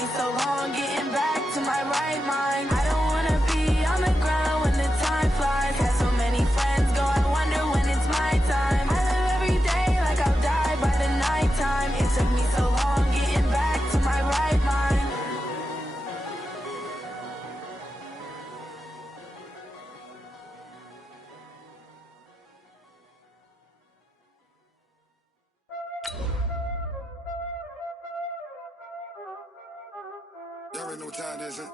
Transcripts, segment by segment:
me so long getting back to my right mind. I don't wanna be on the ground when the time flies. Had so many friends go, I wonder when it's my time. I live every day like I'll die by the nighttime. It took me so long getting back to my right mind. Y'all already know what time it is, huh?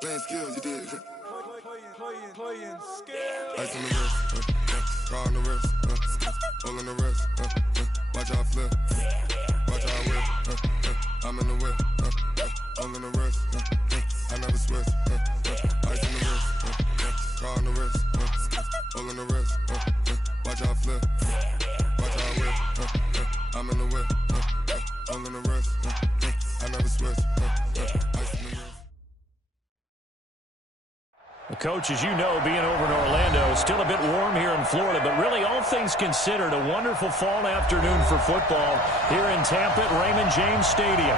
Playing skills, you did. Playing skills. Ice on the wrist, car on the wrist, hole in the wrist, watch how I flip, watch how I whip, I'm in the whip, hole in the wrist, I never switch, ice on the wrist, car on the wrist, hole in the wrist, watch how I flip, watch how I whip, I'm in the whip, hole in the wrist, I never switch, ice on the wrist. Coach, as you know, being over in Orlando, still a bit warm here in Florida, but really all things considered, a wonderful fall afternoon for football here in Tampa at Raymond James Stadium.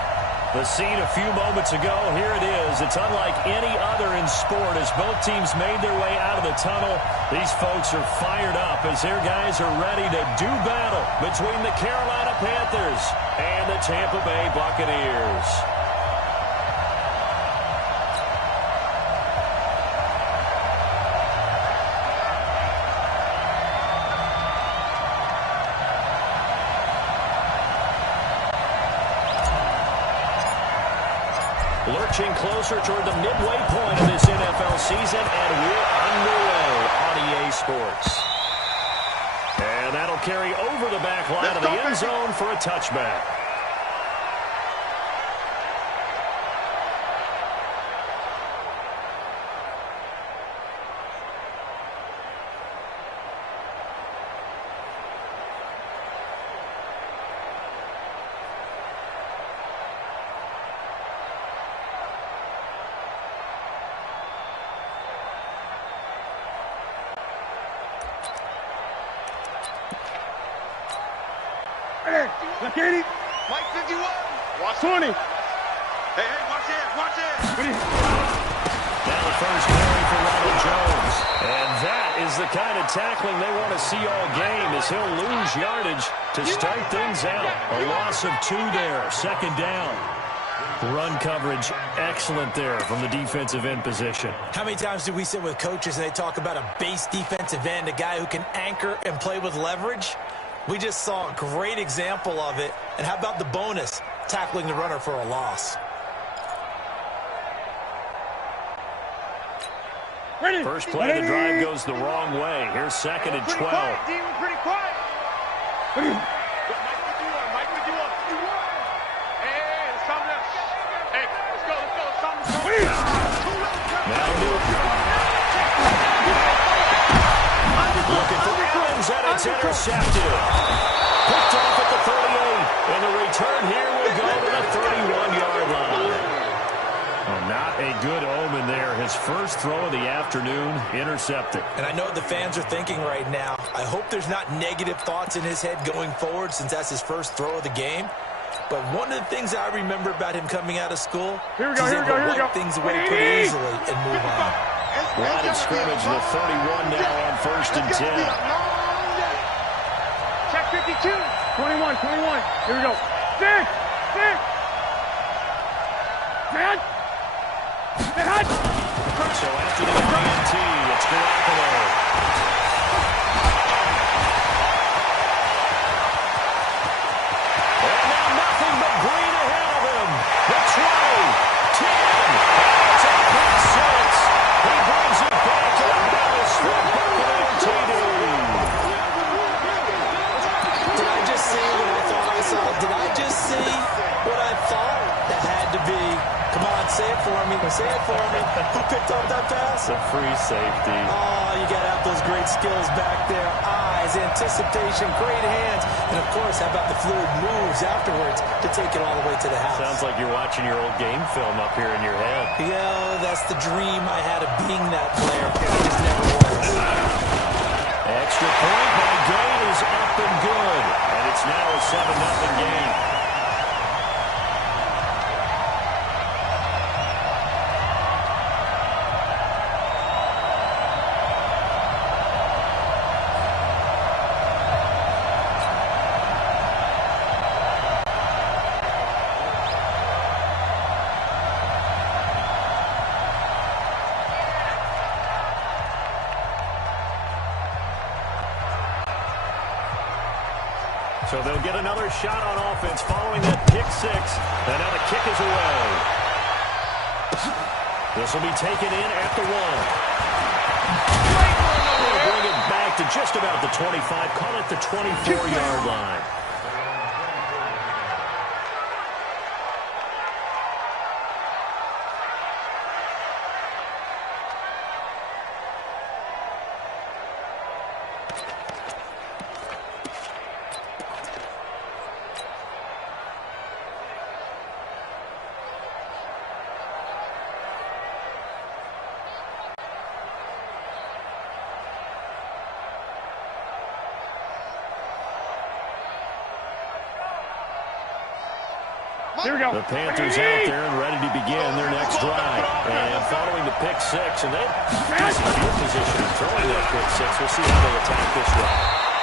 The scene a few moments ago, here it is. It's unlike any other in sport as both teams made their way out of the tunnel. These folks are fired up as their guys are ready to do battle between the Carolina Panthers and the Tampa Bay Buccaneers. Lurching closer toward the midway point of this NFL season, and we're underway on EA Sports. And that'll carry over the back line of the end zone for a touchback. Look at it. Mike 51. Watch 20. Hey, watch it. Now the first carry for Ronald Jones. And that is the kind of tackling they want to see all game as he'll lose yardage to start things out. A loss of 2 there. Second down. Run coverage excellent there from the defensive end position. How many times do we sit with coaches and they talk about a base defensive end, a guy who can anchor and play with leverage? We just saw a great example of it. And how about the bonus, tackling the runner for a loss? First play of the drive goes the wrong way. Here's second and 12. Pretty quiet. Mike 51. Hey, it's coming up. Hey, let's go. It's coming. Now looking for Evans, and it's intercepted. Picked off at the 38, and the return here will go to the 31-yard line. Oh, not a good omen there. His first throw of the afternoon intercepted. And I know what the fans are thinking right now. I hope there's not negative thoughts in his head going forward since that's his first throw of the game. But one of the things I remember about him coming out of school, he's able to wipe things away pretty easily and move on. Line of scrimmage, the 31 now on first and 10. Check 52. 21. Here we go. 6. Man. So after the INT, it's Garoppolo. And now nothing but green ahead of him. The 20, 10, it's up at 6. He brings it back to the house for Buccaneer TD. Did I just see what I thought I saw? Did I just see what I thought? That had to be. Come on, say it for me. Say it for me. Who picked up that pass? The free safety. Oh, you got to have those great skills back there. Eyes, anticipation, great hands. And, of course, how about the fluid moves afterwards to take it all the way to the house? Sounds like you're watching your old game film up here in your head. Yeah, that's the dream I had of being that player. It just never was. Extra point by Gay is up and good. And it's now a 7-0 game. So they'll get another shot on offense following that pick six. And now the kick is away. This will be taken in at the 1. They'll bring it back to just about the 25. Call it the 24-yard line. Here we go. The Panthers out there and ready to begin their next drive. And following the pick six, and they decent field position in throwing that pick six. We'll see how they attack this one.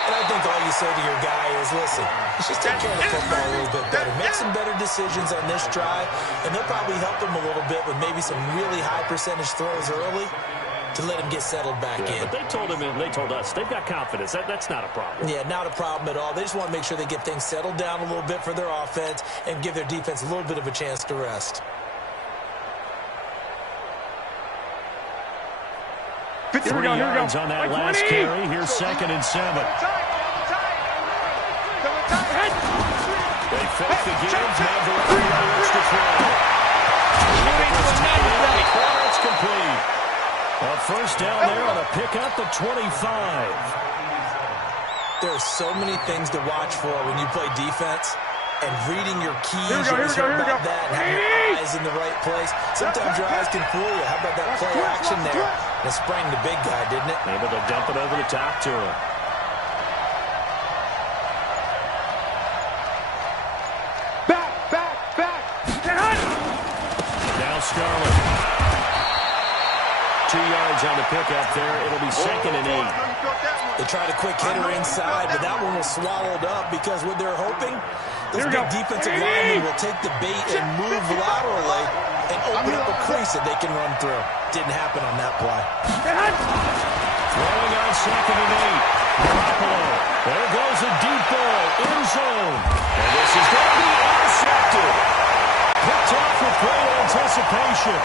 And I think all you say to your guy is, listen, let's just take care of the football a little bit better. Make some better decisions on this drive, and they'll probably help him a little bit with maybe some really high percentage throws early to let him get settled back in. But they told him, and they told us, they've got confidence. That's not a problem. Yeah, not a problem at all. They just want to make sure they get things settled down a little bit for their offense and give their defense a little bit of a chance to rest. 3 yards on that last carry. Here's 2nd and 7. They fake the give. Now Guerrero looks to throw. It's complete. A first down there on a pickup at 25. There are so many things to watch for when you play defense. And reading your keys, you always hear about that, and having your eyes in the right place. Sometimes your eyes can fool you. How about that play action there? And it sprang the big guy, didn't it? Able to dump it over the top to him. Back. Now Scarlett. 2 yards on the pickup there. It'll be 2nd and 8. They tried a quick hitter inside, but that one was swallowed up because what they're hoping, those big defensive linemen will take the bait and move laterally and open up a crease that they can run through. Didn't happen on that play. Throwing on 2nd and 8. Garoppolo. There goes a deep ball. End zone. And this is going to be intercepted. Picked off with great anticipation.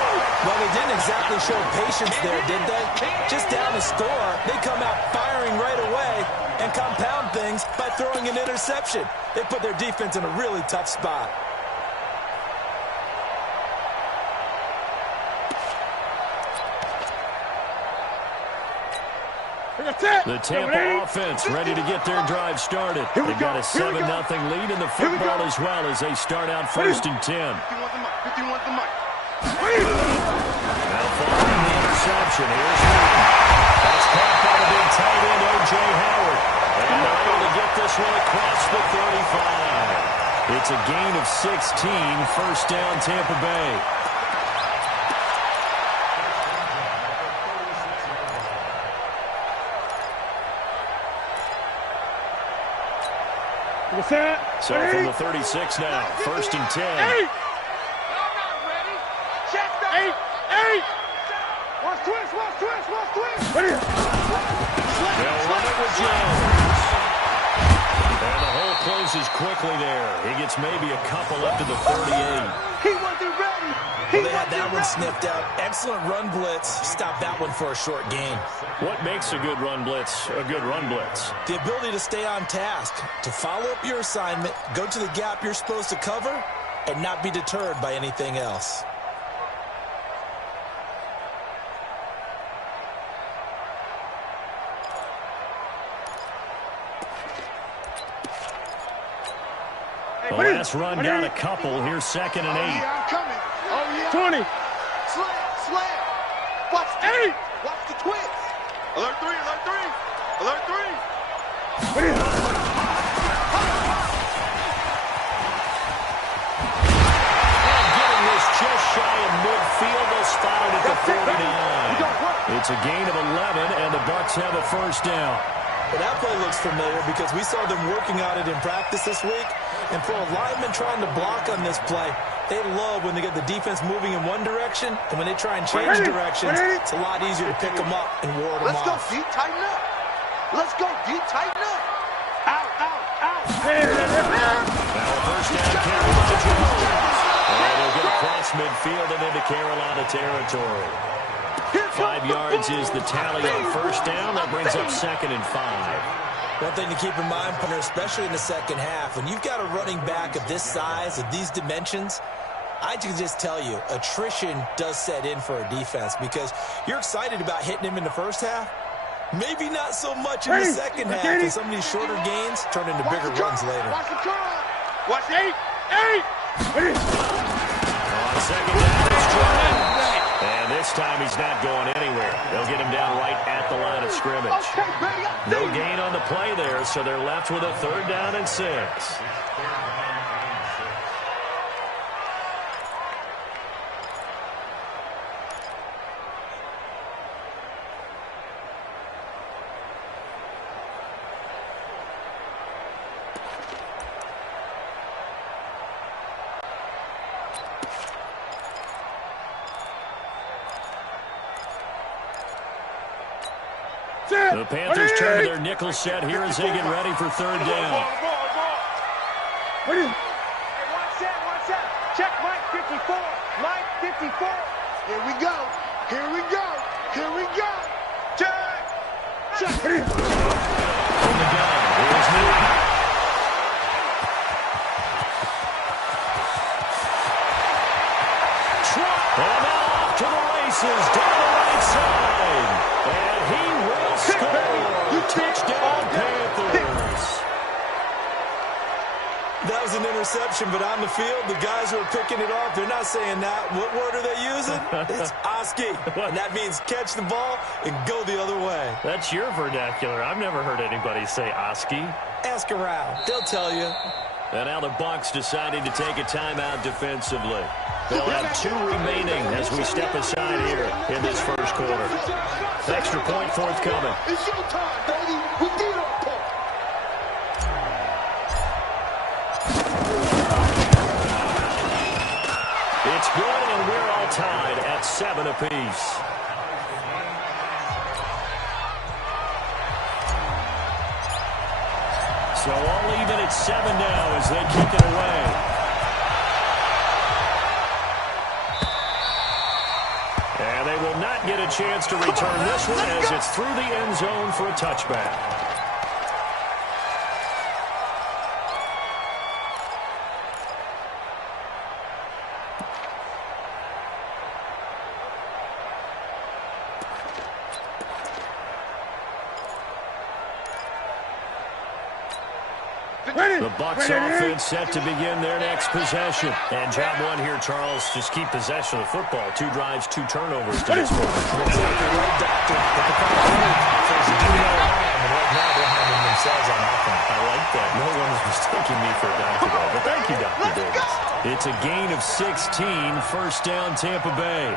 Well, they didn't exactly show patience there, did they? Just down the score, they come out firing right away and compound things by throwing an interception. They put their defense in a really tough spot. The Tampa offense ready to get their drive started. They've got a 7-0 lead in the football as well as they start out 1st and 10. Now following the interception, here's Newton. That's caught by the big tight end, O.J. Howard. And they're able to get this one across the 35. It's a gain of 16, 1st down Tampa Bay. So from the 36 now, 1st and 10. 8. Watch twist. They'll run it with Jones. And the hole closes quickly there. He gets maybe a couple up to the 38. He wasn't ready. Well, they had that one sniffed out. Excellent run blitz. Stop that one for a short gain. What makes a good run blitz a good run blitz? The ability to stay on task, to follow up your assignment, go to the gap you're supposed to cover, and not be deterred by anything else. The last run got a couple. Here's 2nd and 8. I'm coming. 20. Slam. Watch 8. Watch the twist. Alert 3. And getting this just shy of midfield. They'll spot it at the 49. It's a gain of 11, and the Bucs have a 1st down. Well, that play looks familiar because we saw them working on it in practice this week. And for a lineman trying to block on this play, they love when they get the defense moving in one direction, and when they try and change directions, it's a lot easier to pick them up and ward them off. Let's go, D. Tighten up. Out. Now a first down carry by Jones. And he'll get across midfield and into Carolina territory. 5 yards is the tally on first down. That brings up 2nd and 5. One thing to keep in mind, partner, especially in the second half, when you've got a running back of this size, of these dimensions, I can just tell you, attrition does set in for a defense because you're excited about hitting him in the first half. Maybe not so much in the second half, and some of these shorter gains turn into bigger runs later. Watch 8! On second down, it's Jones. And this time he's not going anywhere. They'll get him down right at the line of scrimmage. No gain on the play there, so they're left with a 3rd down and 6. The Panthers turn to their nickel set here as they get ready for 3rd down. Hey, watch that. Check Mike 54. Mike 54. Here we go. Check. From the gun, here's Newton. And now off to the races down the right side. And he will score. Touchdown, Panthers. That was an interception, but on the field, the guys who are picking it off, they're not saying that. What word are they using? It's Oski. And that means catch the ball and go the other way. That's your vernacular. I've never heard anybody say Oski. Ask around. They'll tell you. And now the Bucs deciding to take a timeout defensively. They'll have 2 remaining as we step aside here in this first quarter. Extra point forthcoming. It's your time, baby. We did our part. It's good, and we're all tied at 7 apiece. So all even at 7 now as they kick it away. And they will not get a chance to return this one as it's through the end zone for a touchback. The Bucs offense set to begin their next possession. And job 1 here, Charles, just keep possession of the football. 2 drives, 2 turnovers to this point. Exactly right, Doctor. But the offense do no harm, and right now they're harming themselves on offense. I like that. No one is mistaking me for a doctor, though. But thank you, Dr. Davis. It's a gain of 16, first down, Tampa Bay.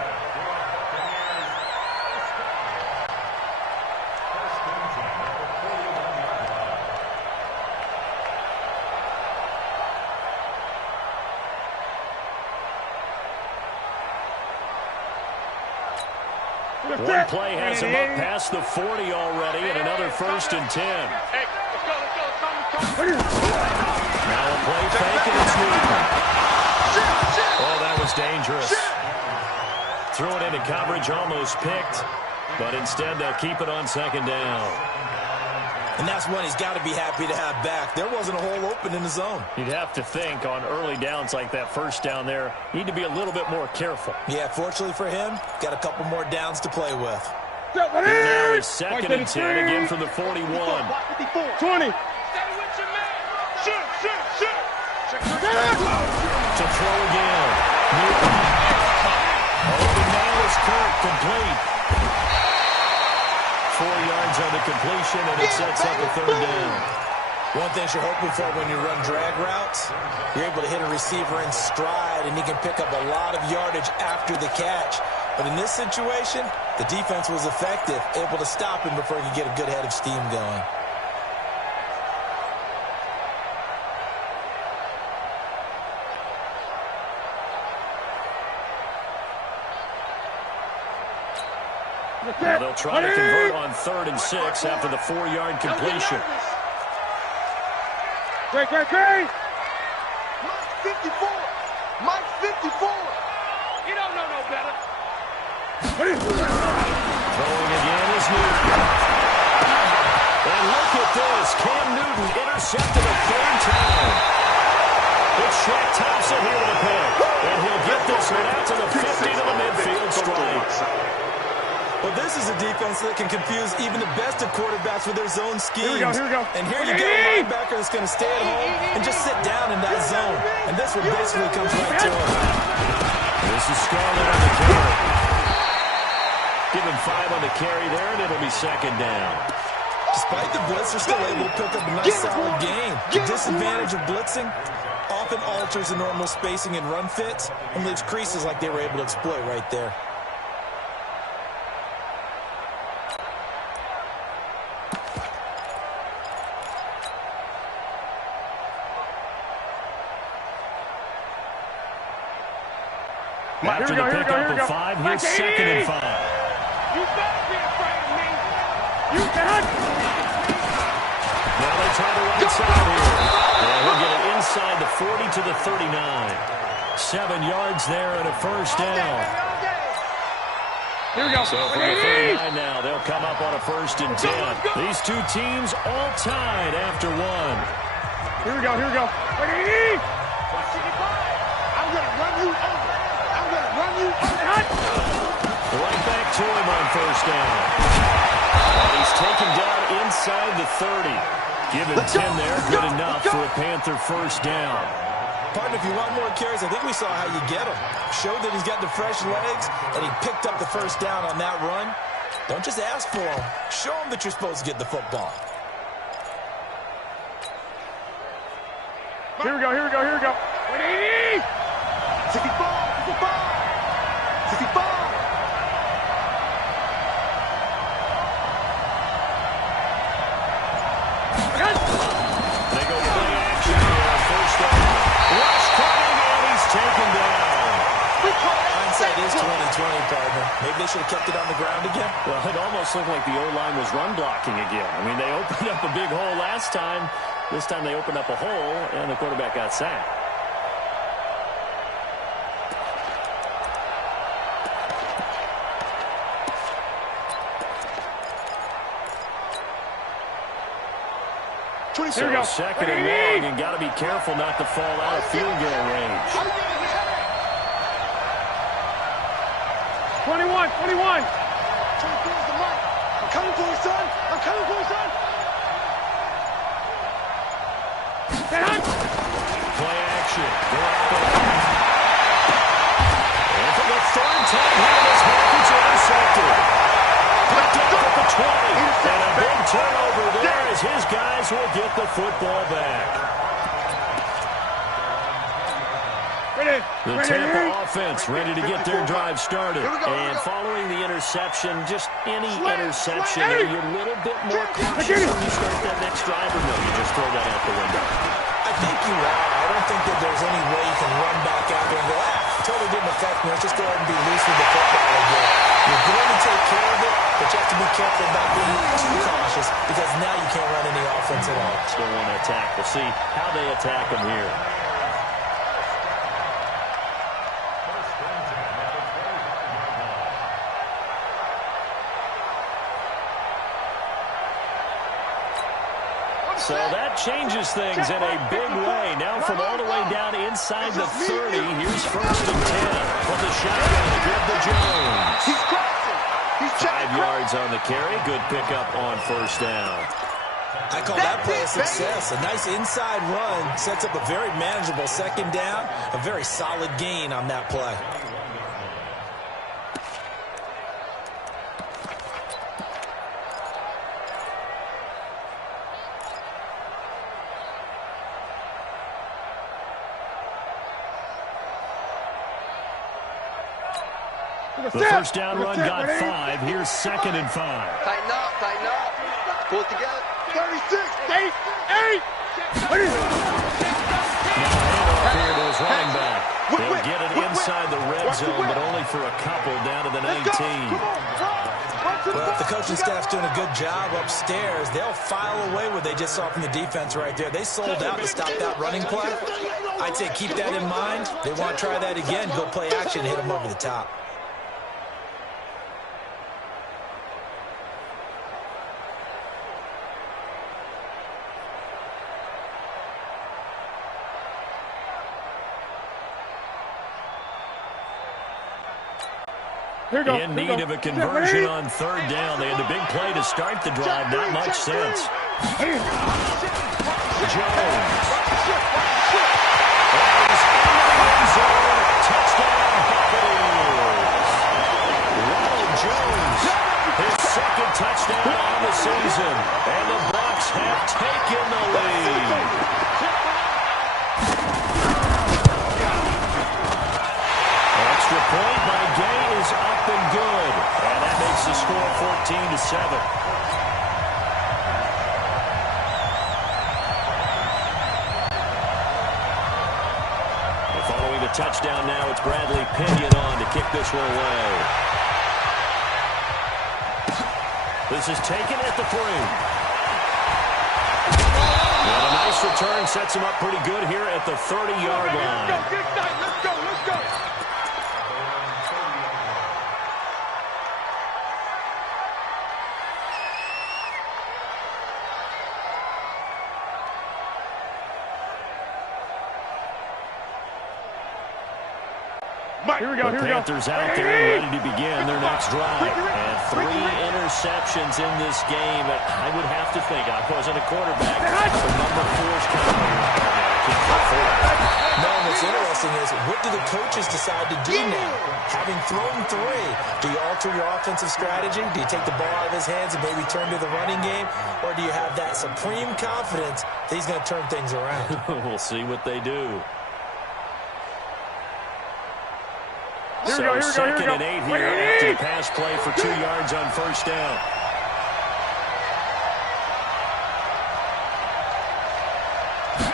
One play has him up past the 40 already, and another 1st and 10. Hey, let's go. Now a play fake, and it's Newton. Oh, that was dangerous. Threw it into coverage, almost picked, but instead they'll keep it on 2nd down. And that's one he's got to be happy to have back. There wasn't a hole open in the zone. You'd have to think on early downs like that first down there, need to be a little bit more careful. Yeah, fortunately for him, got a couple more downs to play with. Here now is 2nd and 10, again from the 41. 20. To throw again. Open man is Kirk, complete. 4 yards on the completion, and it sets up a 3rd down. One thing you're hoping for when you run drag routes, you're able to hit a receiver in stride, and he can pick up a lot of yardage after the catch. But in this situation, the defense was effective, able to stop him before he could get a good head of steam going. Now they'll try to convert on 3rd and 6 after the 4-yard completion. Great. Mike 54. Mike 54. You don't know no better. Throwing again is Newton. And look at this. Cam Newton intercepted a third time. It's Shaq Thompson here with a pick. And he'll get this one out to the 50 to the midfield stripe. Well, this is a defense that can confuse even the best of quarterbacks with their zone schemes. Here we go. And here you get a linebacker that's going to stay at home and just sit down in that zone. And this one basically comes right to him. This is Scarlett on the carry. Give him 5 on the carry there, and it'll be second down. Despite the blitz, they're still able to pick up a nice solid gain. The disadvantage of blitzing often alters the normal spacing and run fits and leaves creases like they were able to exploit right there. After the pickup of 5, here's second and 5. You better be afraid of me. You better. Now they try to right side here. And he'll get it inside the 40 to the 39. 7 yards there and a first down. Here we go. So from the 39 now, they'll come up on a 1st and 10. These two teams all tied after 1. Here we go. I'm going to run you over. Right back to him on 1st down. And he's taken down inside the 30. Give him 10 there. Good enough for a Panther 1st down. Partner, if you want more carries, I think we saw how you get him. Showed that he's got the fresh legs, and he picked up the 1st down on that run. Don't just ask for him. Show him that you're supposed to get the football. Here we go. 65. They go play action here on 1st down. Rush coming, and he's taken down. Hindsight is 20/20, partner. Maybe they should have kept it on the ground again. Well, it almost looked like the O-line was run blocking again. I mean, they opened up a big hole last time. This time they opened up a hole, and the quarterback got sacked. So second and long, and got to be careful not to fall out of field goal range. 21. 24 is the mark. I'm coming for you, son. Play action. Go out there. And for the 3rd time here, this package intercepted. Picked up at the 20. And a big turnover there as his guys will get the football back. The Tampa offense ready to get their drive started. And following the interception, just any interception, you're a little bit more cautious when you start that next drive, or no, you just throw that out the window. I think you are. I don't think that there's any way you can run back out there and go, totally didn't affect me. Let's just go ahead and be loose with the football again. You're going to take care of it, but you have to be careful about being too cautious because now you can't run any offense at all. Still want to attack. We'll see how they attack him here. So that changes things in a big way. Now from all the way down inside the 30, here's 1st and 10. From the shotgun to give to Jones. 5 yards on the carry. Good pickup on 1st down. I call that play a success. A nice inside run sets up a very manageable 2nd down. A very solid gain on that play. The 1st down run got 5. Here's 2nd and 5. Tighten up. Pull it together. 36, 8. Now handoff here to his running back. They'll get it inside the red zone, but only for a couple down to the 19. Well, if the coaching staff's doing a good job upstairs, they'll file away what they just saw from the defense right there. They sold out to stop that running play. I'd say keep that in mind. They want to try that again, go play action, hit them over the top. In need of a conversion on third down. They had the big play to start the drive. Not much sense. Jones. Touchdown Buccaneers. Ronald Jones, his second touchdown on the season. And the Bucs have taken the lead. Extra point by Gay is up and good. And that makes the score 14-7. Following the touchdown now, it's Bradley Pinion on to kick this one away. This is taken at the 3. And a nice return sets him up pretty good here at the 30-yard line. Let's go. The Panthers out there ready to begin their next drive. And 3 interceptions in this game. I would have to think, I wasn't a quarterback, but number 4's coming here. No, what's interesting is, what do the coaches decide to do now? Having thrown 3, do you alter your offensive strategy? Do you take the ball out of his hands and maybe turn to the running game? Or do you have that supreme confidence that he's going to turn things around? We'll see what they do. Second and 8 here after the pass play for 2 yards on first down.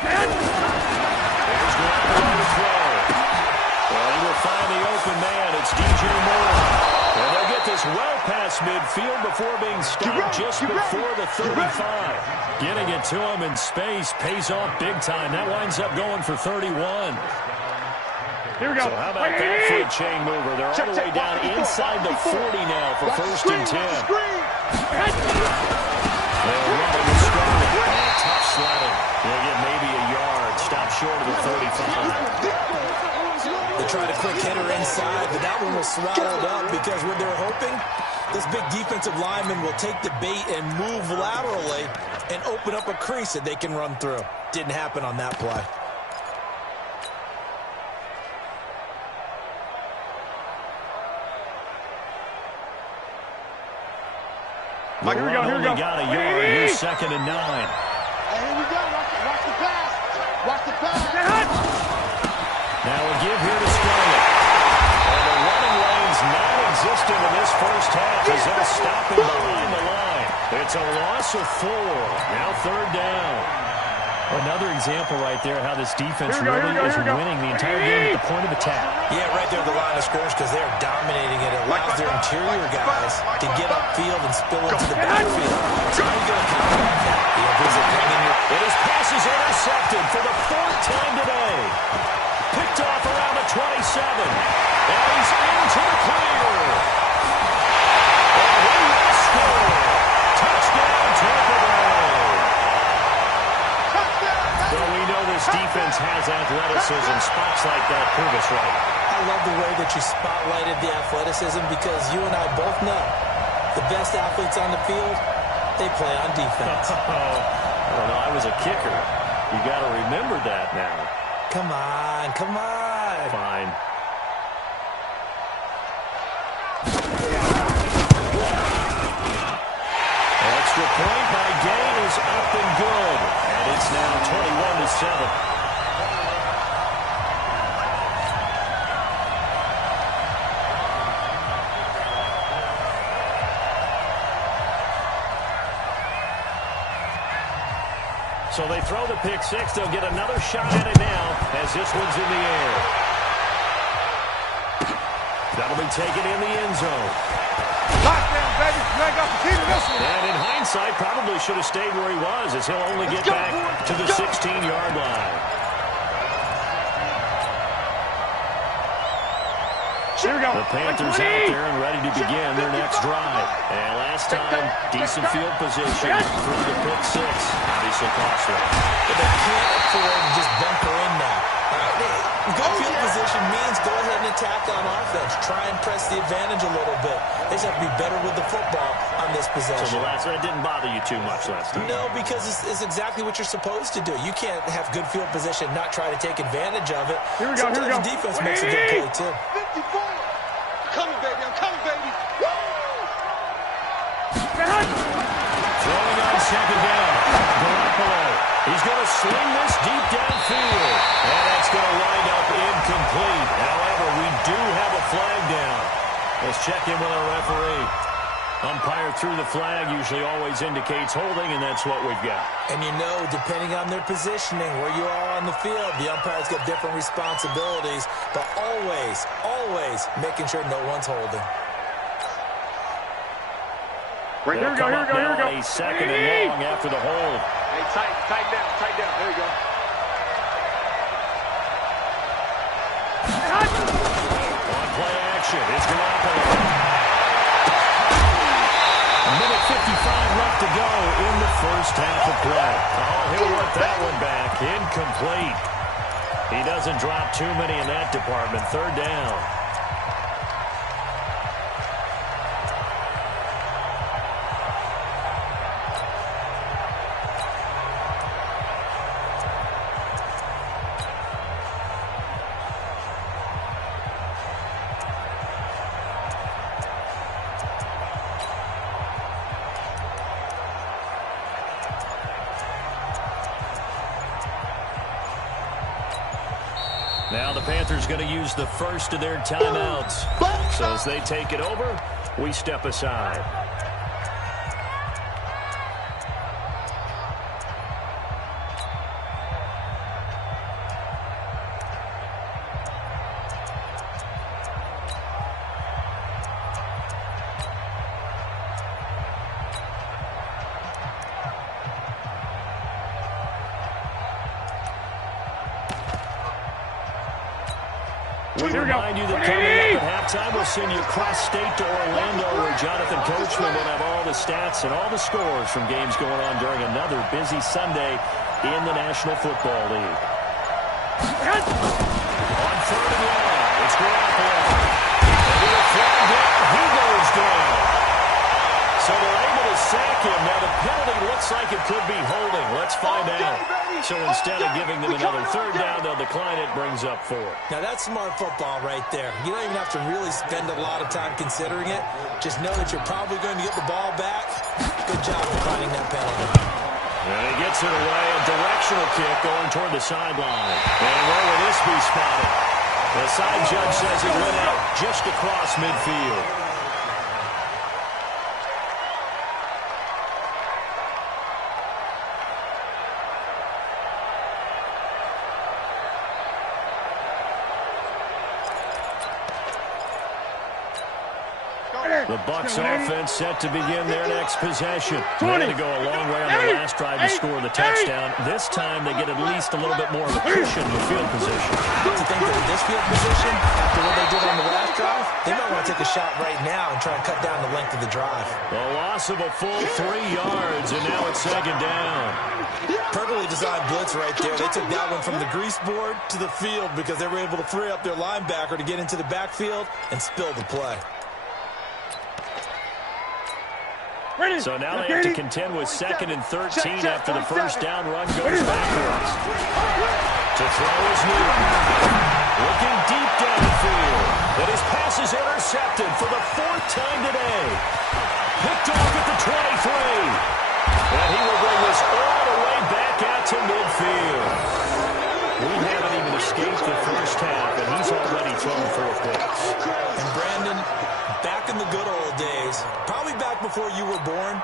There's Garoppolo to throw. Well, he will find the open man. It's DJ Moore. And they'll get this well past midfield before being stopped just before the 35. Getting it to him in space pays off big time. That winds up going for 31. Here we go. So how about that for a chain mover? They're all the way down inside the 40 now for first and 10. They'll run it with Stroud. And tough sledding. They'll get maybe a yard. Stop short of the 35. They tried a quick hitter inside, but that one was swallowed up because what they're hoping, this big defensive lineman will take the bait and move laterally and open up a crease that they can run through. Didn't happen on that play. Mike, here we go. Got a yard. Here's second and 9. Hey, here we go. Watch the pass. Watch the pass. Now a give here to Stroud. And the running lane's non-existent in this first half as they'll stop him behind the line. It's a loss of 4. Now third down. Another example right there how this defense really is winning the entire game at the point of attack. Yeah, right there at the line of scrimmage because they're dominating it. It allows their interior guys to get upfield and spill into the backfield. So how are you going to counteract that? And his pass is intercepted for the 4th time today. Picked off around the 27. And he's into the clear. And he will score. Touchdown, Tampa Bay. Well, we know this defense has athleticism. Spots like that prove us right. I love the way that you spotlighted the athleticism because you and I both know the best athletes on the field, they play on defense. I don't know. I was a kicker. You got to remember that now. Come on. Fine. Extra point by Gay is up and good. And it's now 21-7. So they throw the pick six. They'll get another shot at it now as this one's in the air. That'll be taken in the end zone. Lockdown, baby. You ain't got the key to this one. And in hindsight, probably should have stayed where he was, as he'll only get back to the 16-yard line. Here we go. The Panthers out there and ready to begin their next drive. And last time, decent field position through the pick six. Obviously costly. But they can't afford to just bunker in now. Good field position means go ahead and attack on offense. Try and press the advantage a little bit. They just have to be better with the football on this possession. So the last one didn't bother you too much last time? No, because it's exactly what you're supposed to do. You can't have good field position, not try to take advantage of it. Here we go, Sometimes here we go. the defense makes a good play, too. 54. I'm coming, baby. I'm coming, baby. Woo! Throwing on second down. Garoppolo. He's going to sling this deep downfield. And that's going to wind up incomplete. However, we do have a flag down. Let's check in with our referee. Umpire threw the flag, usually always indicates holding, and that's what we've got. And you know, depending on their positioning, where you are on the field, the umpires get different responsibilities, but always making sure no one's holding. Right, here we go, here we go, here we go. A second and long after the hold. Hey, tight down. There you go. On play action, it's Garoppolo. A minute 55 left to go in the first half of play. Oh, he'll work that one back. Incomplete. He doesn't drop too many in that department. Third down. Now the Panthers going to use the first of their timeouts. So as they take it over, we step aside. We remind you that coming up at halftime, we'll send you cross-state to Orlando, where Jonathan Coachman will have all the stats and all the scores from games going on during another busy Sunday in the National Football League. On third and long, it's Garoppolo. And with a flag down, he goes down. So they're able to sack him. Now the penalty looks like it could be holding. Let's find out. So instead of giving them another third down, they'll decline it, brings up fourth. Now that's smart football right there. You don't even have to really spend a lot of time considering it. Just know that you're probably going to get the ball back. Good job declining that penalty. And he gets it away. A directional kick going toward the sideline. And where will this be spotted? The side judge says it went out just across midfield. The Bucs offense set to begin their next possession. Ready to go a long way on their last drive to score the touchdown. This time they get at least a little bit more of a cushion with field position. To think that with this field position, after what they did on the last drive, they might want to take a shot right now and try and cut down the length of the drive. A loss of a full 3 yards, and now it's second down. Perfectly designed blitz right there. They took that one from the grease board to the field because they were able to free up their linebacker to get into the backfield and spill the play. So now they have to contend with 2nd and 13 after the first down run goes backwards. To throw is Newton. Looking deep downfield. But his pass is intercepted for the 4th time today. Picked off at the 23. And he will bring this all the way back out to midfield. We haven't even escaped the first half, and he's already thrown 4 picks. And Brandon, back in the good old days, probably back before you were born,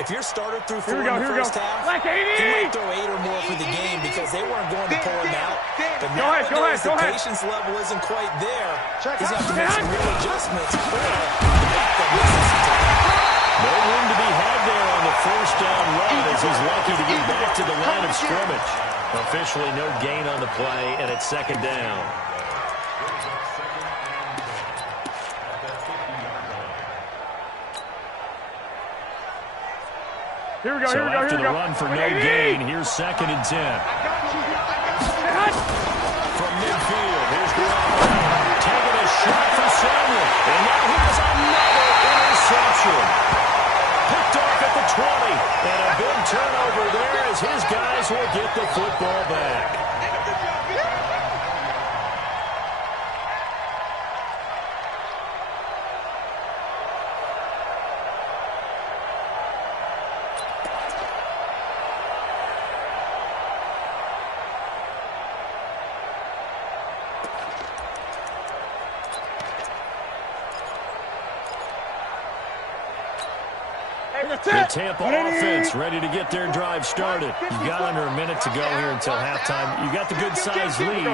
If your starter threw 4 in the first half, he might throw 8 or more for the game because they weren't going to pour him out. But nowadays, the patience level isn't quite there. He's going to have to make some real adjustments. No room to be had there on the first down run as he's lucky to get back to the line of scrimmage. Officially no gain on the play, and it's second down. Here we go, so after the run for no gain, here's 2nd and 10. From midfield, here's Garoppolo taking a shot for Samuel. And now here's another interception. Picked off at the 20. And a big turnover there as his guys will get the football back. The Tampa offense ready to get their drive started. You got under a minute to go here until halftime. You got the good-sized lead.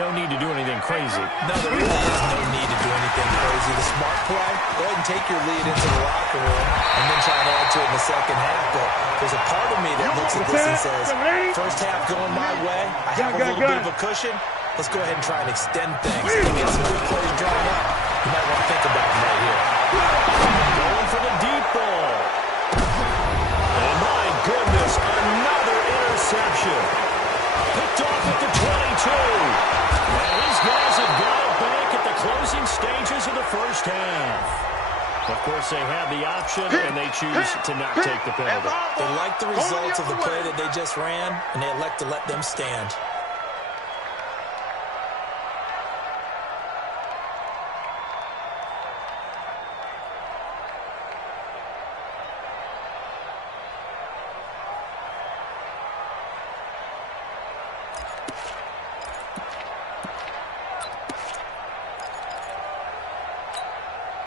No need to do anything crazy. No, there really is no need to do anything crazy. The smart play, go ahead and take your lead into the locker room and then try to add to it in the second half. But there's a part of me that looks at this and says, first half going my way. I have a little bit of a cushion. Let's go ahead and try and extend things. And get some good plays drawn up. You might want to think about them right here. Going for the deep ball. Goodness, another interception. Picked off at the 22. And these guys have got it back at the closing stages of the first half. Of course, they have the option, and they choose to not take the penalty. They like the results of the play that they just ran, and they elect to let them stand.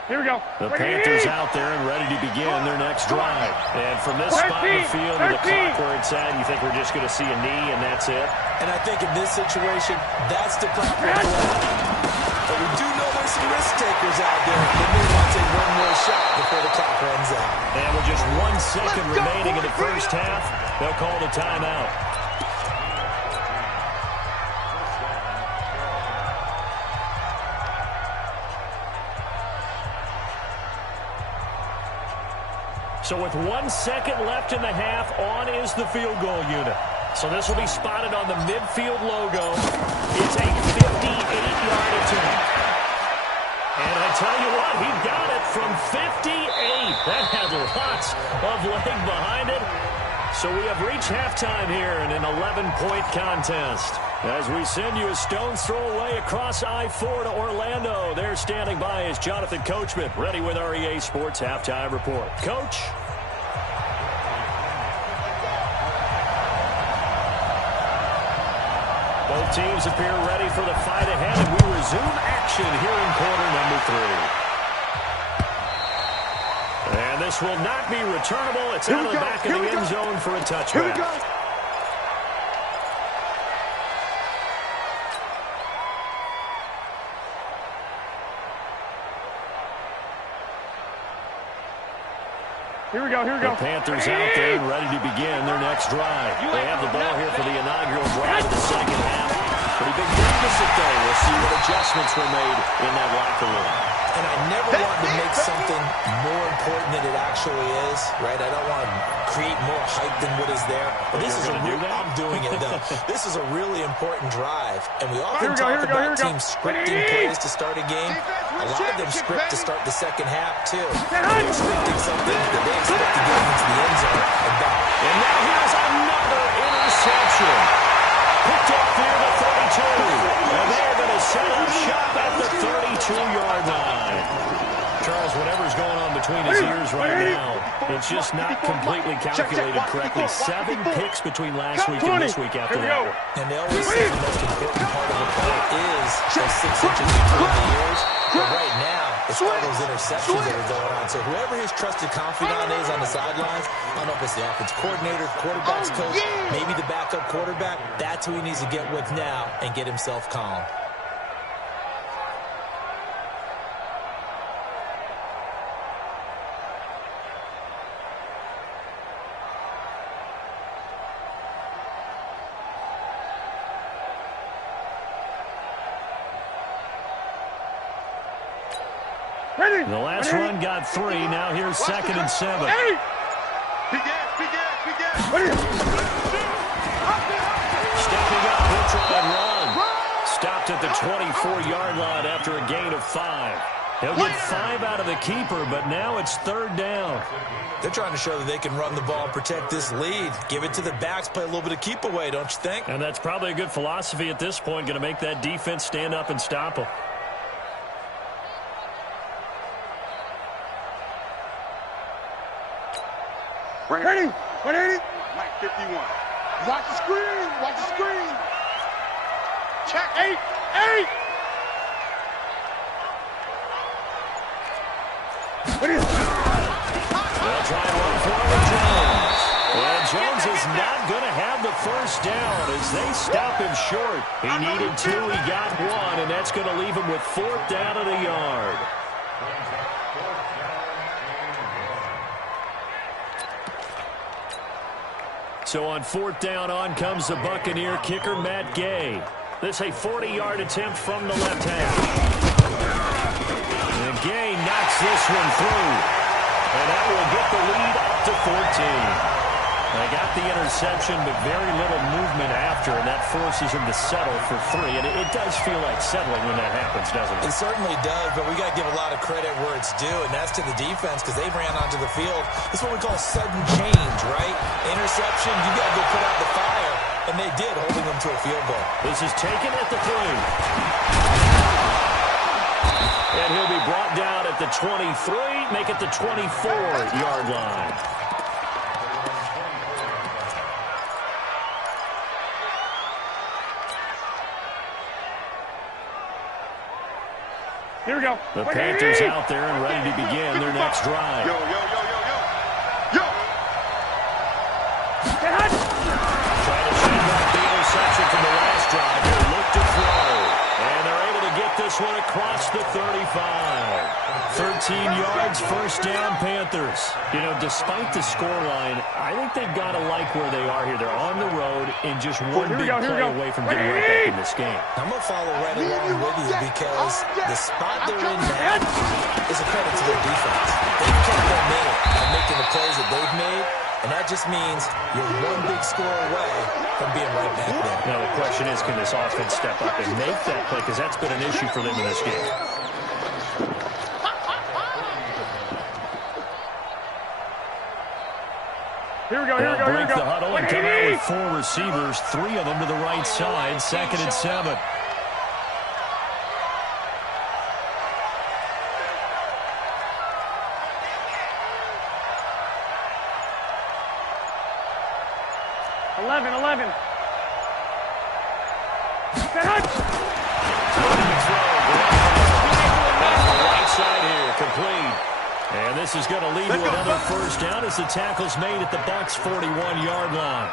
Here we go. The Panthers out there and ready to begin their next drive. And from this spot in the field to the clock where it's at, you think we're just going to see a knee and that's it? And I think in this situation, that's the proper play. But we do know there's some risk takers out there. They may want to take one more shot before the clock runs out. And with just 1 second remaining in the first half, they'll call the timeout. So with 1 second left in the half, on is the field goal unit. So this will be spotted on the midfield logo. It's a 58-yard attempt. And I tell you what, he got it from 58. That had lots of leg behind it. So we have reached halftime here in an 11-point contest. As we send you a stone's throw away across I-4 to Orlando. There standing by is Jonathan Coachman, ready with our EA Sports Halftime Report. Coach? Both teams appear ready for the fight ahead, and we resume action here in quarter number 3. And this will not be returnable. It's out of the back of the end zone for a touchback. Here we go. The Panthers out there and ready to begin their next drive. They have the ball here for the inaugural drive of the second half. Pretty big deficit, though. We'll see what adjustments were made in that locker room. And I never want to make something more important than it actually is, right? I don't want to create more hype than what is there. But this is I'm doing it, though. This is a really important drive. And we often talk about teams scripting plays to start a game. A lot of them script to start the second half, too. They're scripting something that they expect to get into the end zone and back. And now here's another interception. Picked up near the 32. And they're going to set up shop at the 32-yard line. Charles, whatever's going on between his ears right now, it's just not completely calculated correctly. 7 picks between last week and this week after that. And they always say the most important part of a play is those 6 inches between the ears. But right now, it's all those interceptions that are going on. So whoever his trusted confidant is on the sidelines, I don't know if it's the offense coordinator, quarterback's coach, maybe the backup quarterback, that's who he needs to get with now and get himself calm. The last run got 3. Now here's 2nd and 7. Stepping up, he'll try and run. Stopped at the 24-yard line after a gain of 5. He'll get 5 out of the keeper, but now it's 3rd down. They're trying to show that they can run the ball and protect this lead. Give it to the backs, play a little bit of keep away, don't you think? And that's probably a good philosophy at this point, going to make that defense stand up and stop them. Ready? 180. Mike 51. Watch the screen. Watch the screen. Check. 8. They'll try and run forward Jones. And Jones is not going to have the first down as they stop him short. He needed 2. He got 1, and that's going to leave him with 4th down at a yard. So on 4th down, on comes the Buccaneer kicker, Matt Gay. This a 40-yard attempt from the left half. And Gay knocks this one through. And that will get the lead up to 14. They got the interception, but very little movement after, and that forces him to settle for 3. And it does feel like settling when that happens, doesn't it? It certainly does, but we got to give a lot of credit where it's due, and that's to the defense because they ran onto the field. It's what we call sudden change, right? Interception, you got to go put out the fire, and they did, holding them to a field goal. This is taken at the 3. And he'll be brought down at the 23, make it the 24-yard line. Here we go. The Panthers out there and ready to begin their next drive. Yo. Trying to shake off the interception from the last drive. They look to throw. And they're able to get this one across the 35. 13 yards, first down, Panthers. You know, despite the scoreline, I think they've got to like where they are here. They're on the road and just one big play away from getting right back in this game. I'm going to follow right along with you because the spot they're in now is a credit to their defense. They've kept them in and making the plays that they've made, and that just means you're one big score away from being right back there. Now the question is, can this offense step up and make that play? Because that's been an issue for them in this game. Here we go. Break the huddle and come out with 4 receivers, 3 of them to the right side, 2nd and 7. Eleven. Right side here, complete. And this is going to lead to another first down as the tackle's made at the Bucs' 41-yard line.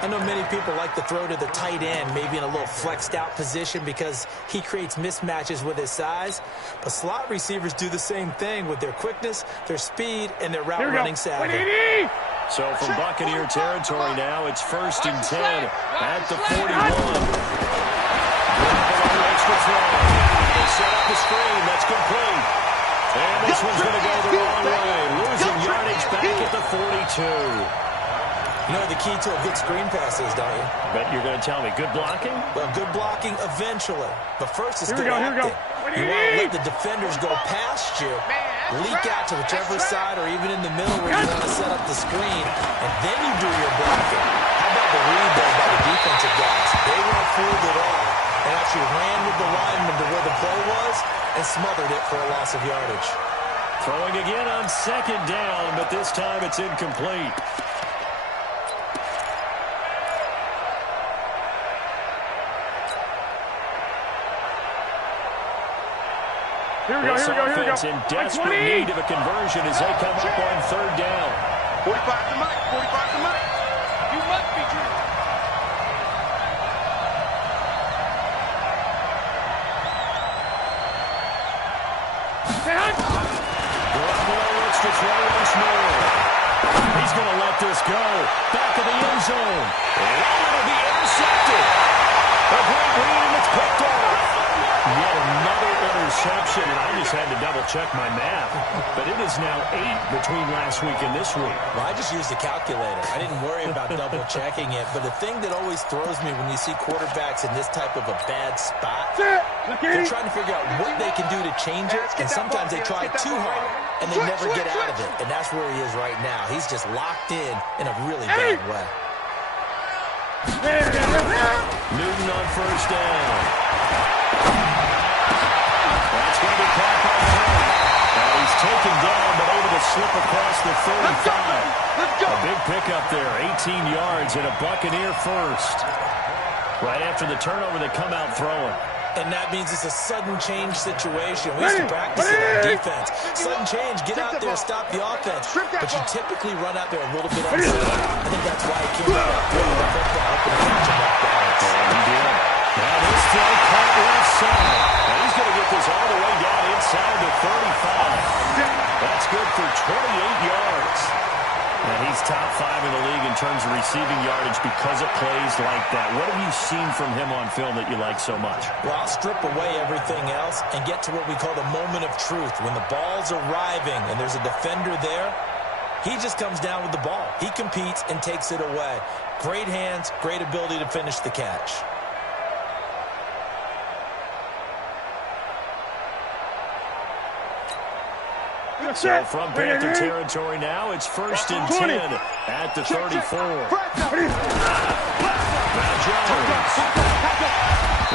I know many people like to throw to the tight end, maybe in a little flexed out position because he creates mismatches with his size. But slot receivers do the same thing with their quickness, their speed, and their route running savvy. So from Buccaneer territory now, it's 1st and 10 at the 41. Extra throw. They set up the screen. That's complete. And this one's going to go the wrong way. Losing yardage back at the 42. You know the key to a good screen pass is, don't you? But you're going to tell me, good blocking? Well, good blocking eventually. But first it's good acting. You want to let the defenders go past you, leak out to whichever side or even in the middle where you want to set up the screen, and then you do your blocking. How about the read there by the defensive guys? They weren't fooled at all and actually ran with the lineman to where the play was and smothered it for a loss of yardage. Throwing again on 2nd down, but this time it's incomplete. This offense in desperate need of a conversion as they come up on third down. 45 to Mike. 45 to Mike. You must be true. Garoppolo looks to throw once more. He's going to let this go. Back of the end zone. And it'll be intercepted. A great read, and it's picked off. Yet another interception, and I just had to double-check my math. But it is now 8 between last week and this week. Well, I just used a calculator. I didn't worry about double-checking it. But the thing that always throws me when you see quarterbacks in this type of a bad spot, they're trying to figure out what they can do to change it, and sometimes they try too hard, and they never get out of it. And that's where he is right now. He's just locked in a really bad way. Newton on first down. That's going to be caught by him. And he's taken down, but able to slip across the 35. A big pickup there, 18 yards and a Buccaneer first. Right after the turnover, they come out throwing. And that means it's a sudden change situation. We used to practice it on defense. Sudden change, get out there, stop the offense. But you typically run out there a little bit unsafe. I think that's why he came out there with the football, hoping to catch him off balance. And he did. Now this throw caught left side. And he's going to get this all the way down inside the 35. That's good for 28 yards. And he's top 5 in the league in terms of receiving yardage because of plays like that. What have you seen from him on film that you like so much? Well, I'll strip away everything else and get to what we call the moment of truth. When the ball's arriving and there's a defender there, he just comes down with the ball. He competes and takes it away. Great hands, great ability to finish the catch. So from Panther territory now, it's 1st and 10 at the 34. Now Jones.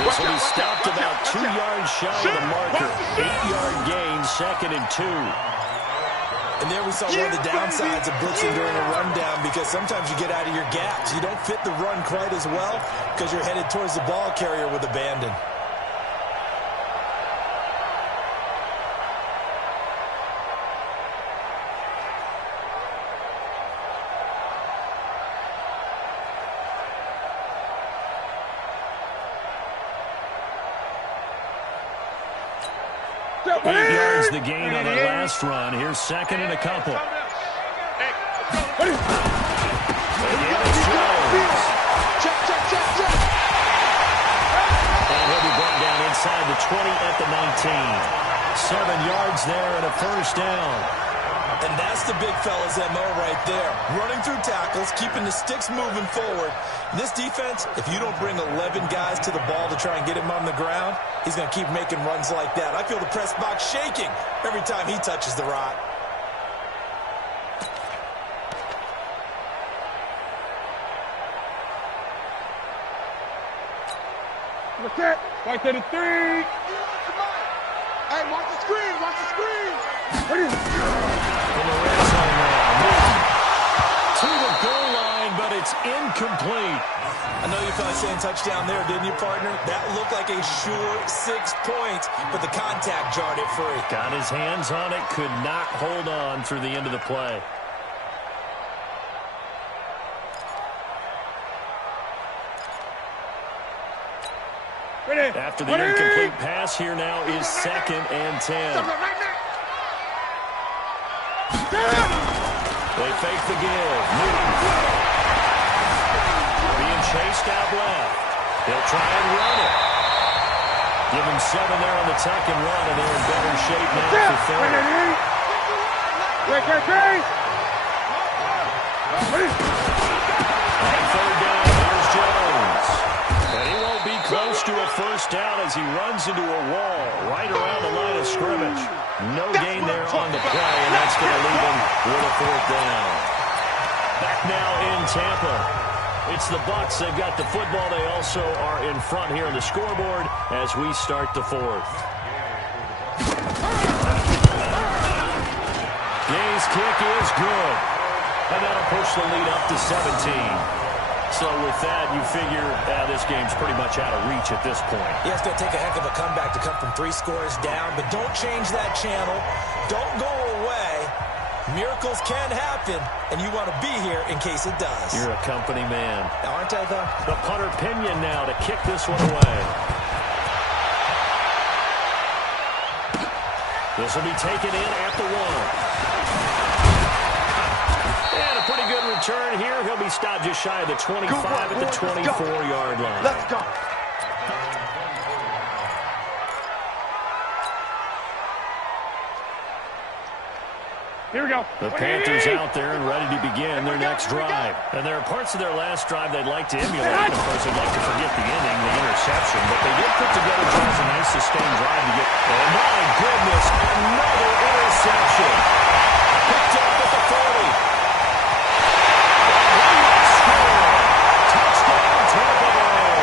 This will be stopped about 2 yards shy of the marker. 8-yard gain, 2nd and 2. And there we saw one of the downsides of blitzing during a rundown, because sometimes you get out of your gaps. You don't fit the run quite as well because you're headed towards the ball carrier with abandon. The gain on that last run. Here's 2nd and a couple. Again, it's Jones. And he'll be brought down inside the 20 at the 19. 7 yards there and a first down. And that's the big fella's MO right there. Running through tackles, keeping the sticks moving forward. This defense, if you don't bring 11 guys to the ball to try and get him on the ground, he's going to keep making runs like that. I feel the press box shaking every time he touches the rock. What's that? Right to the 3. Hey, watch the screen. Watch the screen. What is it? In the red zone now. To the goal line, but it's incomplete. I know you felt like saying touchdown there, didn't you, partner? That looked like a sure 6 points, but the contact jarred it free. Got his hands on it, could not hold on through the end of the play. After the incomplete pass, here now is 2nd and 10. They fake the give. Being chased out left. They'll try and run it. Give him 7 there on the tuck and run, and they're in better shape now for 3rd. On 3rd down, here's Jones. And he won't be close to a first down as he runs into a wall right around the line of scrimmage. No gain there on the play, and that's going to leave him with a 4th down. Back now in Tampa. It's the Bucs. They've got the football. They also are in front here on the scoreboard as we start the 4th. Gay's kick is good. And that'll push the lead up to 17. So with that, you figure this game's pretty much out of reach at this point. Yeah, it's going to take a heck of a comeback to come from 3 scores down, but don't change that channel. Don't go away. Miracles can happen, and you want to be here in case it does. You're a company man. Aren't I, though? The punter Pinion now to kick this one away. This will be taken in at the 1. And a pretty good return here. He'll be stopped just shy of the 25 at the 24-yard line. Let's go. Here we go. The Panthers out there and ready to begin their next drive. And there are parts of their last drive they'd like to emulate. And of course, they'd like to forget the inning, the interception. But they did put together drives a nice sustained drive to get. Oh, my goodness. Another interception. Picked up at the 40. Touchdown, Tampa Bay.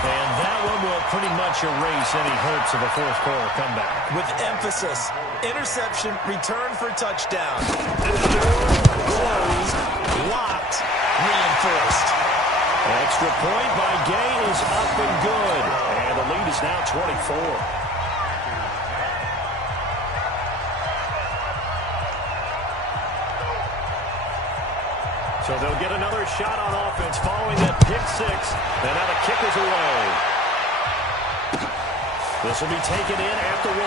And that one will pretty much erase any hopes of a fourth-quarter comeback. With emphasis, interception, return for touchdown. Closed, locked, reinforced. Extra point by Gay is up and good. And the lead is now 24. So they'll get another shot on offense following that pick 6. And now the kick is away. This will be taken in at the 1.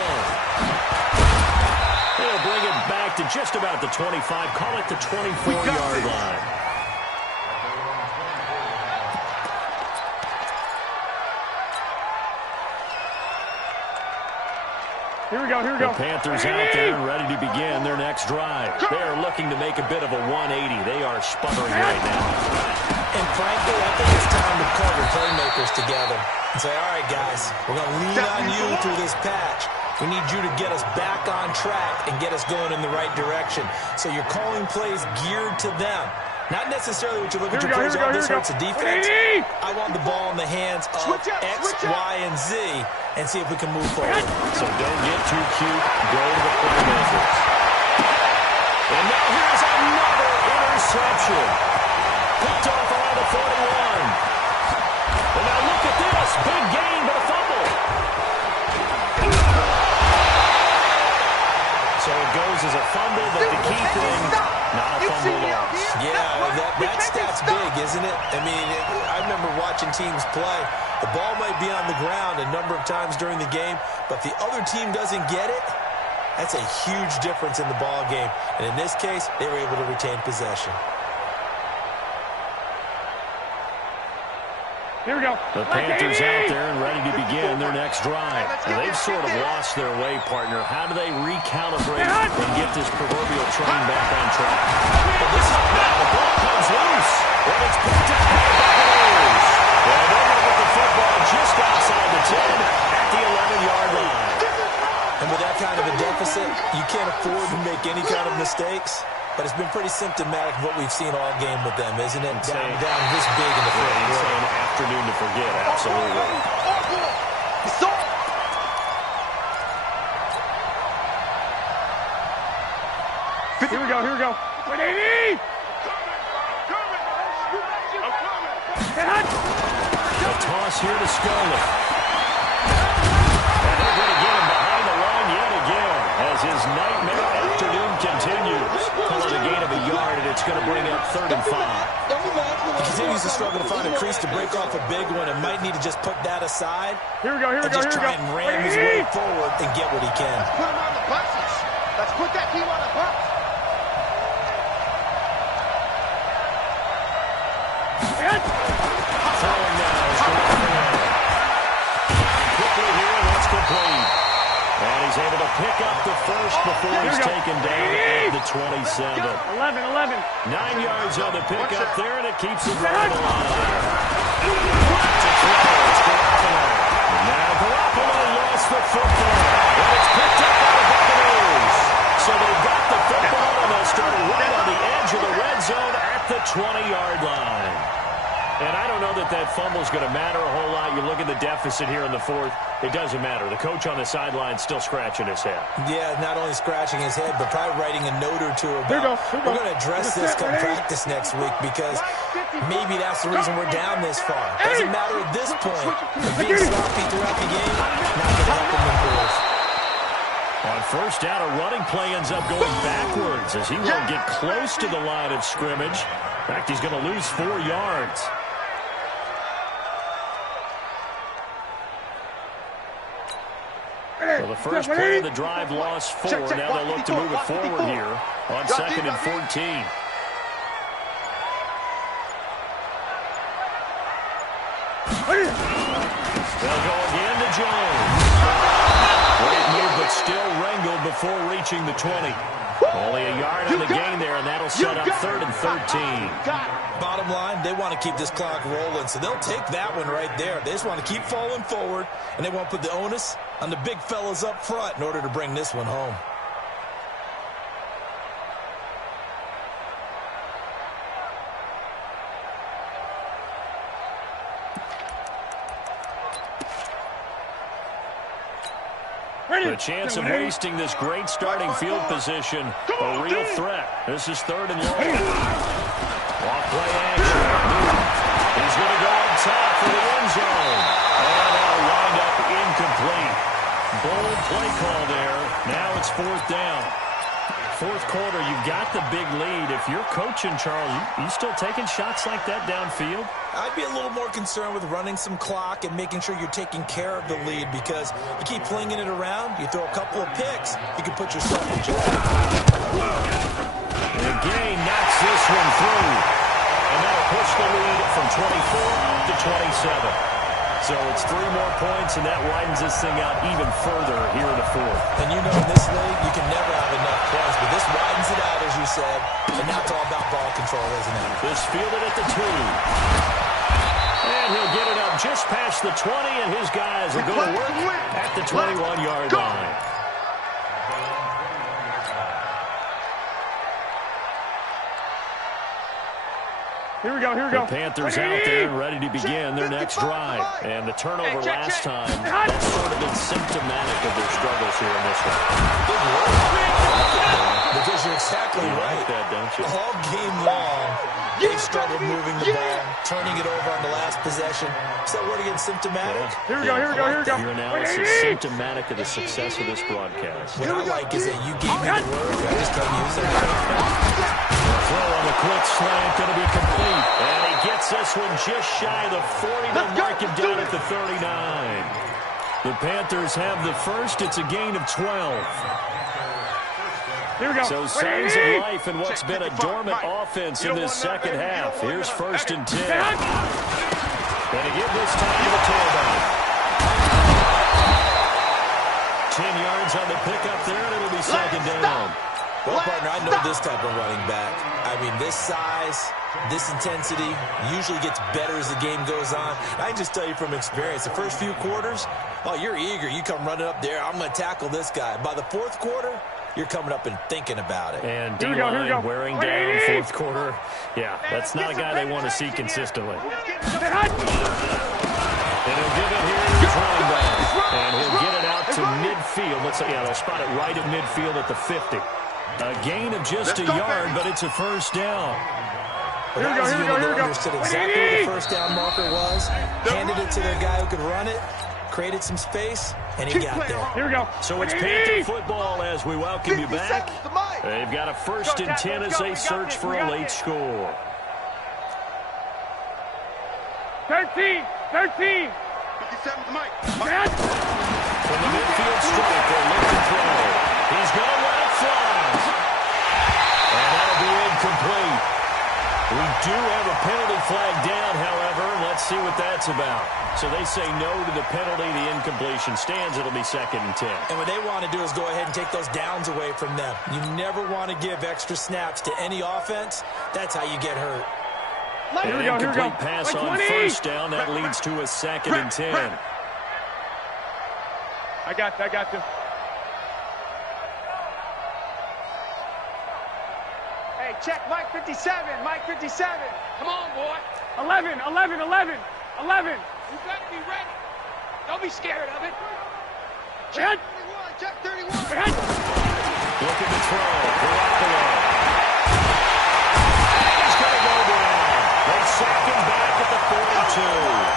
They'll bring it back to just about the 25. Call it the 24-yard line. Here we go, here we go. The Panthers out there and ready to begin their next drive. They are looking to make a bit of a 180. They are sputtering right now. And frankly, I think it's time to call your playmakers together and say, all right, guys, we're going to lean on you through this patch. We need you to get us back on track and get us going in the right direction. So you're calling plays geared to them. Not necessarily what you're looking to praise. Oh, this hurts the defense. I want the ball in the hands of X, Y, and Z and see if we can move forward. So don't get too cute. Go to the playmakers. And now here's another interception. Picked off around the 41. And now look at this. Big gain, but a fumble. So it goes as a fumble, but the key thing, not a fumble loss. Yeah, that stat's big, isn't it? I mean, I remember watching teams play. The ball might be on the ground a number of times during the game, but if the other team doesn't get it, that's a huge difference in the ball game. And in this case, they were able to retain possession. Here we go. The Panthers out there and ready to begin their next drive. Now, they've sort of lost their way, partner. How do they recalibrate and get this proverbial train back on track? Well, this is now the ball comes loose. And it's picked up by the Bucs. Well, they're going to get the football just outside the 10 at the 11-yard line. And with that kind of a deficit, you can't afford to make any kind of mistakes. But it's been pretty symptomatic of what we've seen all game with them, isn't it? Down this big in the fourth quarter. It's an afternoon to forget, absolutely. Here we go, here we go. 180! A toss here to Scarlett. And they're going to get him behind the line yet again as his nightmare afternoon continues. Pulling a gain of a yard, and it's going to bring up 3rd and 5. He continues to struggle to find a crease to break off a big one and might need to just put that aside. Here we go, here we go, and just try and ram his way forward and get what he can. Put him on the buses. Let's put that team on the bus. Throwing now is quickly here, and that's complete. And he's able to pick up the first before he's taken down at the 27. 11. 9 yards on the pickup there, and it keeps the drive alive. To throw, it's Garoppolo. Now Garoppolo lost the football, and it's picked up by the Buccaneers. So they've got the football, and they'll start right on the edge of the red zone at the 20-yard line. And I don't know that that fumble is going to matter a whole lot. You look at the deficit here in the fourth. It doesn't matter. The coach on the sideline still scratching his head. Yeah, not only scratching his head, but probably writing a note or two about, we're going to address this come practice next week because maybe that's the reason we're down this far. Doesn't matter at this point. Being sloppy throughout the game, not going to help him improve. On first down, a running play ends up going backwards as he won't get close to the line of scrimmage. In fact, he's going to lose 4 yards. So the first play of the drive lost 4. Now they'll look to move it forward here on 2nd and 14. They'll go again to Jones. Great move, but still wrangled before reaching the 20. Only a yard on the gain there, and that'll set up 3rd and 13. Bottom line, they want to keep this clock rolling, so they'll take that one right there. They just want to keep falling forward, and they want to put the onus on the big fellas up front in order to bring this one home. A chance of wasting this great starting field position. A real threat. This is 3rd and long. Off play action. He's going to go up top for the end zone. And that'll wind up incomplete. Bold play call there. Now it's 4th down. 4th quarter, you've got the big lead. If you're coaching, Charles, you still taking shots like that downfield? I'd be a little more concerned with running some clock and making sure you're taking care of the lead because you keep flinging it around, you throw a couple of picks, you can put yourself in jail. The gain knocks this one through. And that'll push the lead from 24 to 27. So it's 3 more points, and that widens this thing out even further here in the 4th. And you know in this league, you can never have enough points, but this widens it out, as you said, and now it's all about ball control, isn't it? This fielded at the 2. And he'll get it up just past the 20, and his guys will go to work at the 21-yard line. Here we go, here we go. The Panthers out there ready to begin their next drive. And the turnover last time, that's sort of been symptomatic of their struggles here in this one. Good work. Because you're exactly right. Like that, don't you? All game long, they've struggled moving the ball, turning it over on the last possession. Is that word again symptomatic? Here we go, here we go, here we go. Your analysis is symptomatic of the success of this broadcast. What I like is that you gave me the word, I just can't use it. Throw on the quick slant, going to be complete. And he gets this one just shy of the 40. They'll mark him down at the 39. The Panthers have the first. It's a gain of 12. Here we go. So signs of life in what's been a dormant offense in this second half. Here's 1st and 10. Going to give this time to the tailback. 10 yards on the pickup there, and it'll be 2nd down. Well, partner, I know this type of running back. I mean, this size, this intensity usually gets better as the game goes on. I can just tell you from experience, the first few quarters, oh, you're eager. You come running up there, I'm going to tackle this guy. By the 4th quarter, you're coming up and thinking about it. And D-line wearing down 4th quarter. Yeah, that's not a guy they want to see consistently. And he'll give it here to his running back. And he'll get it out to midfield. Let's say, yeah, they'll spot it right at midfield at the 50. A gain of just a yard, but it's a 1st down. Here we go, here we go, here we go. Understood exactly what the 1st down marker was, handed it to their guy who could run it, created some space, and he got there. Here we go. So it's Panther football as we welcome you back. They've got a 1st and 10 as they search for a late score. 13. 57 Mike. From the midfield strike, they'll look to throw. He's going to let it fly. And that'll be incomplete. We do have a penalty flag down, however. Let's see what that's about. So they say no to the penalty. The incompletion stands. It'll be 2nd and 10. And what they want to do is go ahead and take those downs away from them. You never want to give extra snaps to any offense. That's how you get hurt. An incomplete pass on 1st down. That leads to a 2nd and 10. I got you. Hey, check Mike 57. Mike 57. Come on, boy. 11. You got to be ready. Don't be scared of it. Check 31. Check 31. Look at the throw. Garoppolo. He's going to go down. They sack him back at the 42.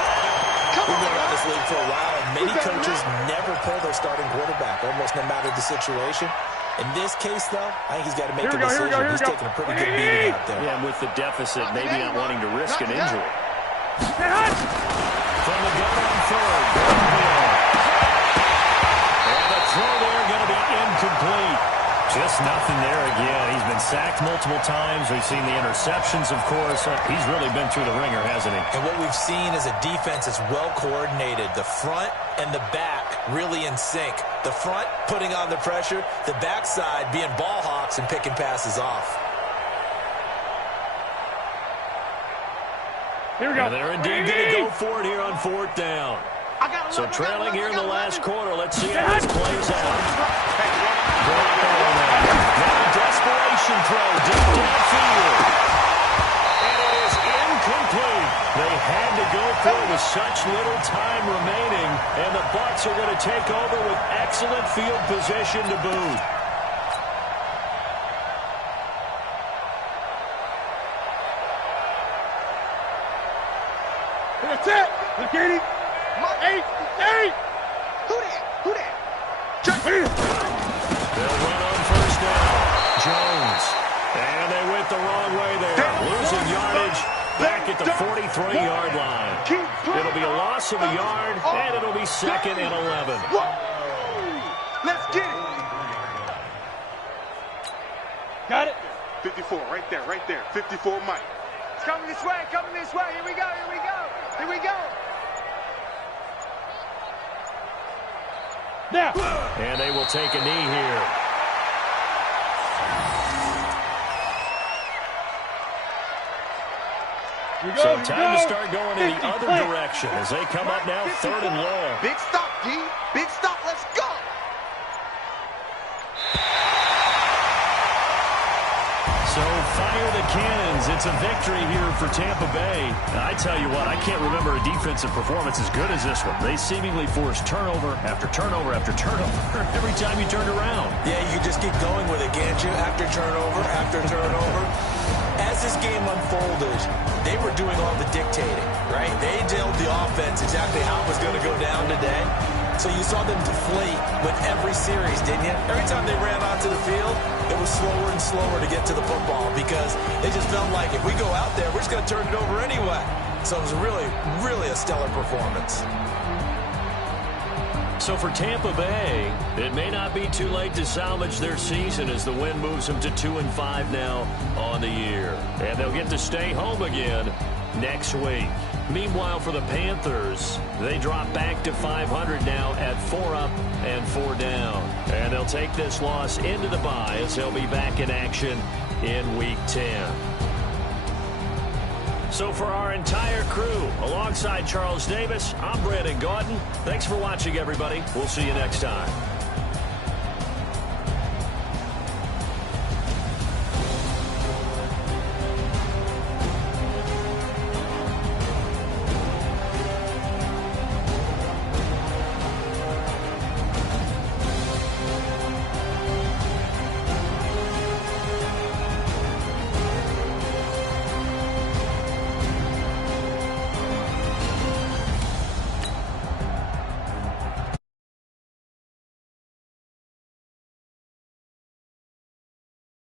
We've been around this league for a while, and many coaches never pull their starting quarterback, almost no matter the situation. In this case, though, I think he's got to make a decision. He's taking a pretty good beating out there. Yeah, and with the deficit, maybe not wanting to risk an injury. From the gun on third. And the throw there going to be incomplete. Just nothing there again. He's been sacked multiple times. We've seen the interceptions, of course. He's really been through the ringer, hasn't he? And what we've seen is a defense that's well coordinated. The front and the back really in sync. The front putting on the pressure. The backside being ball hawks and picking passes off. Here we go. And they're indeed going to go for it here on fourth down. So trailing here in the last quarter. Let's see how this plays out. Now a desperation throw deep downfield. And it is incomplete. They had to go for it with such little time remaining. And the Bucs are going to take over with excellent field position to boot. That's it. Look at him. 8. Who that? They'll run on first down. Jones. And they went the wrong way there. Losing yardage back at the 43-yard line. It'll be a loss of a yard, and it'll be 2nd and 11. Let's get it. Got it? 54, right there. 54, Mike. It's coming this way. Here we go. Now. And they will take a knee here. So time to start going in the other direction as they come up now 3rd and long. Big stop, D. Big stop. Let's go. So fire the cannons. It's a victory here for Tampa Bay. I tell you what, I can't remember a defensive performance as good as this one. They seemingly forced turnover after turnover after turnover every time you turned around. Yeah, you can just keep going with it, can't you? After turnover, after turnover. As this game unfolded, they were doing all the dictating, right? They told the offense exactly how it was going to go down today. So you saw them deflate with every series, didn't you? Every time they ran onto the field, it was slower and slower to get to the football because it just felt like if we go out there, we're just going to turn it over anyway. So it was really a stellar performance. So for Tampa Bay, it may not be too late to salvage their season as the win moves them to 2-5 now on the year. And they'll get to stay home again next week. Meanwhile, for the Panthers, they drop back to 500 now at 4 up and 4 down. And they'll take this loss into the bye as they'll be back in action in Week 10. So for our entire crew, alongside Charles Davis, I'm Brandon Gaudin. Thanks for watching, everybody. We'll see you next time.